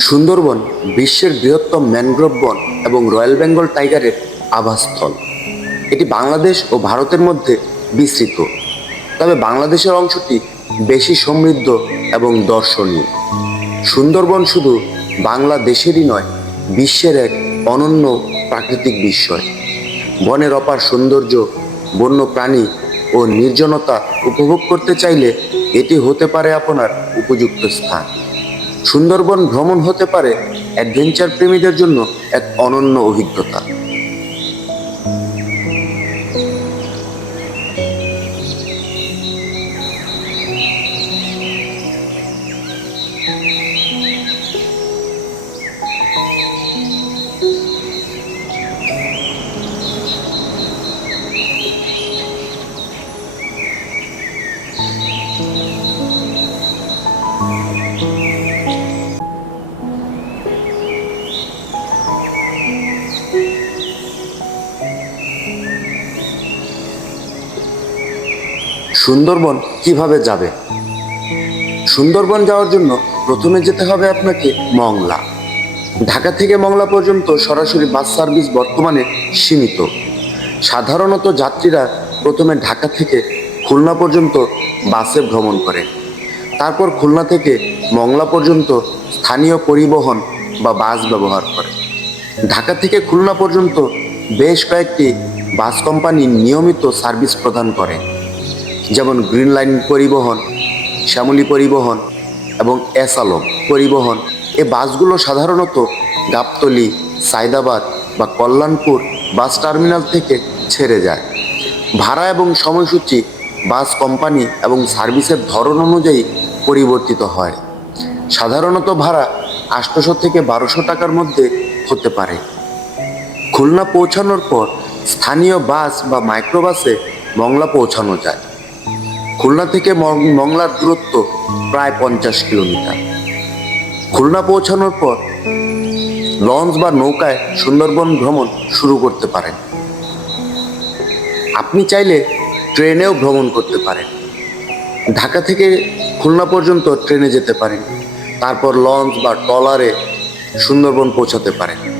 সুন্দরবন বিশ্বের বৃহত্তম ম্যানগ্রোভ বন এবং রয়্যাল বেঙ্গল টাইগারের আবাসস্থল। এটি বাংলাদেশ ও ভারতের মধ্যে বিস্তৃত। তবে বাংলাদেশের অংশটি বেশি সমৃদ্ধ এবং দর্শনীয়। সুন্দরবন শুধু বাংলাদেশেরই নয়, বিশ্বের এক অনন্য প্রাকৃতিক বিস্ময়। বনের অপার সৌন্দর্য বন্য প্রাণী ও নির্জনতা উপভোগ করতে চাইলে এটি হতে পারে আপনার উপযুক্ত স্থান। সুন্দরবন ভ্রমণ হতে পারে অ্যাডভেঞ্চার প্রেমীদের জন্য এক অনন্য অভিজ্ঞতা। সুন্দরবন কীভাবে যাবে? সুন্দরবন যাওয়ার জন্য প্রথমে যেতে হবে আপনাকে মংলা। ঢাকা থেকে মংলা পর্যন্ত সরাসরি বাস সার্ভিস বর্তমানে সীমিত। সাধারণত যাত্রীরা প্রথমে ঢাকা থেকে খুলনা পর্যন্ত বাসে ভ্রমণ করে। তারপর খুলনা থেকে মংলা পর্যন্ত স্থানীয় পরিবহন বা বাস ব্যবহার করে। ঢাকা থেকে খুলনা পর্যন্ত বেশ কয়েকটি বাস কোম্পানি নিয়মিত সার্ভিস প্রদান করে। যেমন গ্রিন লাইন পরিবহন, শ্যামলী পরিবহন এবং এস আলম পরিবহন। এ বাসগুলো সাধারণত গাবতলি, সায়দাবাদ বা কল্যাণপুর বাস টার্মিনাল থেকে ছেড়ে যায়। ভাড়া এবং সময়সূচি বাস কোম্পানি এবং সার্ভিসের ধরন অনুযায়ী পরিবর্তিত হয়। সাধারণত ভাড়া আটশোশো থেকে বারোশো টাকার মধ্যে হতে পারে। খুলনা পৌঁছানোর পর স্থানীয় বাস বা মাইক্রোবাসে মংলা পৌঁছানো যায়। খুলনা থেকে মংলার দূরত্ব প্রায় পঞ্চাশ কিলোমিটার। খুলনা পৌঁছানোর পর লঞ্চ বা নৌকায় সুন্দরবন ভ্রমণ শুরু করতে পারেন। আপনি চাইলে ট্রেনেও ভ্রমণ করতে পারেন। ঢাকা থেকে খুলনা পর্যন্ত ট্রেনে যেতে পারেন। তারপর লঞ্চ বা ট্রলারে সুন্দরবন পৌঁছাতে পারেন।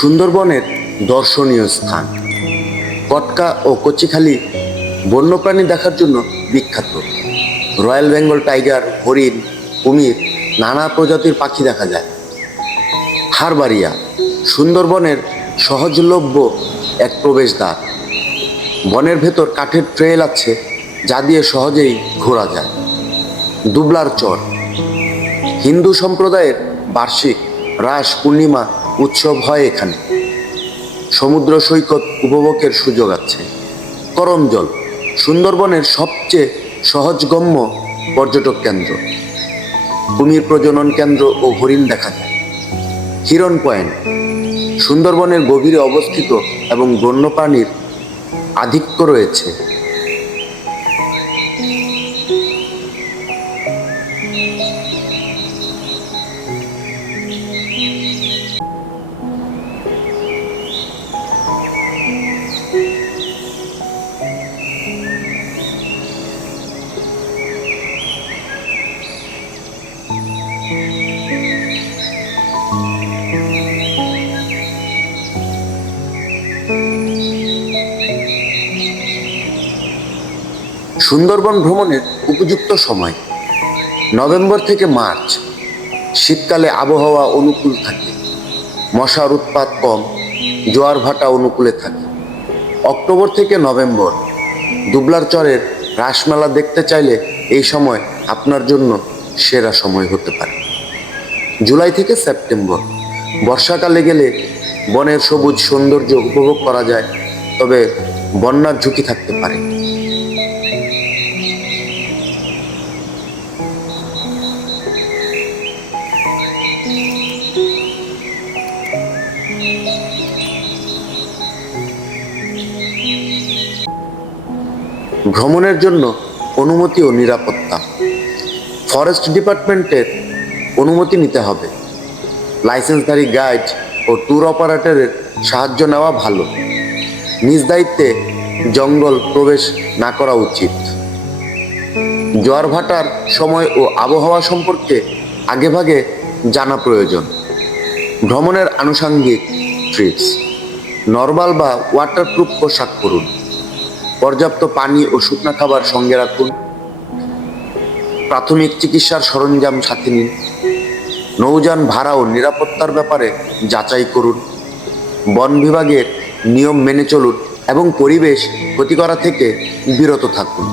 সুন্দরবনের দর্শনীয় স্থান। কটকা ও কচিখালি বন্যপ্রাণী দেখার জন্য বিখ্যাত। রয়্যাল বেঙ্গল টাইগার, হরিণ, কুমির, নানা প্রজাতির পাখি দেখা যায়। হারবাড়িয়া সুন্দরবনের সহজলভ্য এক প্রবেশদ্বার। বনের ভেতর কাঠের ট্রেল আছে যা দিয়ে সহজেই ঘোরা যায়। দুবলার চর। হিন্দু সম্প্রদায়ের বার্ষিক রাস পূর্ণিমা উৎসব হয় এখানে। সমুদ্র সৈকত উপভোগের সুযোগ আছে। করমজল সুন্দরবনের সবচেয়ে সহজগম্য পর্যটক কেন্দ্র। কুমির প্রজনন কেন্দ্র ও হরিণ দেখা যায়। হিরন পয়েন্ট, সুন্দরবনের গভীরে অবস্থিত এবং বন্যপ্রাণীর আধিক্য রয়েছে। সুন্দরবন ভ্রমণের উপযুক্ত সময়। নভেম্বর থেকে মার্চ। শীতকালে আবহাওয়া অনুকূল থাকে। মশার উৎপাত কম, জোয়ার ভাটা অনুকূলে থাকে। অক্টোবর থেকে নভেম্বর। দুবলার চরের রাসমেলা দেখতে চাইলে এই সময় আপনার জন্য সেরা সময় হতে পারে। জুলাই থেকে সেপ্টেম্বর, বর্ষাকালে গেলে বনের সবুজ সৌন্দর্য উপভোগ করা যায়, তবে বন্যার ঝুঁকি থাকতে পারে। ভ্রমণের জন্য অনুমতি ও নিরাপত্তা। ফরেস্ট ডিপার্টমেন্টের অনুমতি নিতে হবে। লাইসেন্সধারী গাইড ও ট্যুর অপারেটরের সাহায্য নেওয়া ভালো। নিজ দায়িত্বে জঙ্গল প্রবেশ না করা উচিত। জোয়ার ভাটার সময় ও আবহাওয়া সম্পর্কে আগেভাগে জানা প্রয়োজন। ভ্রমণের আনুষাঙ্গিক ট্রিপস নর্মাল বা ওয়াটারপ্রুফ পোশাক করুন পর্যাপ্ত পানি ও শুকনা খাবার সঙ্গে রাখুন। প্রাথমিক চিকিৎসার সরঞ্জাম সাথে নিন। নৌযান ভাড়া ও নিরাপত্তার ব্যাপারে যাচাই করুন। বন বিভাগের নিয়ম মেনে চলুন এবং পরিবেশ ক্ষতি করা থেকে বিরত থাকুন।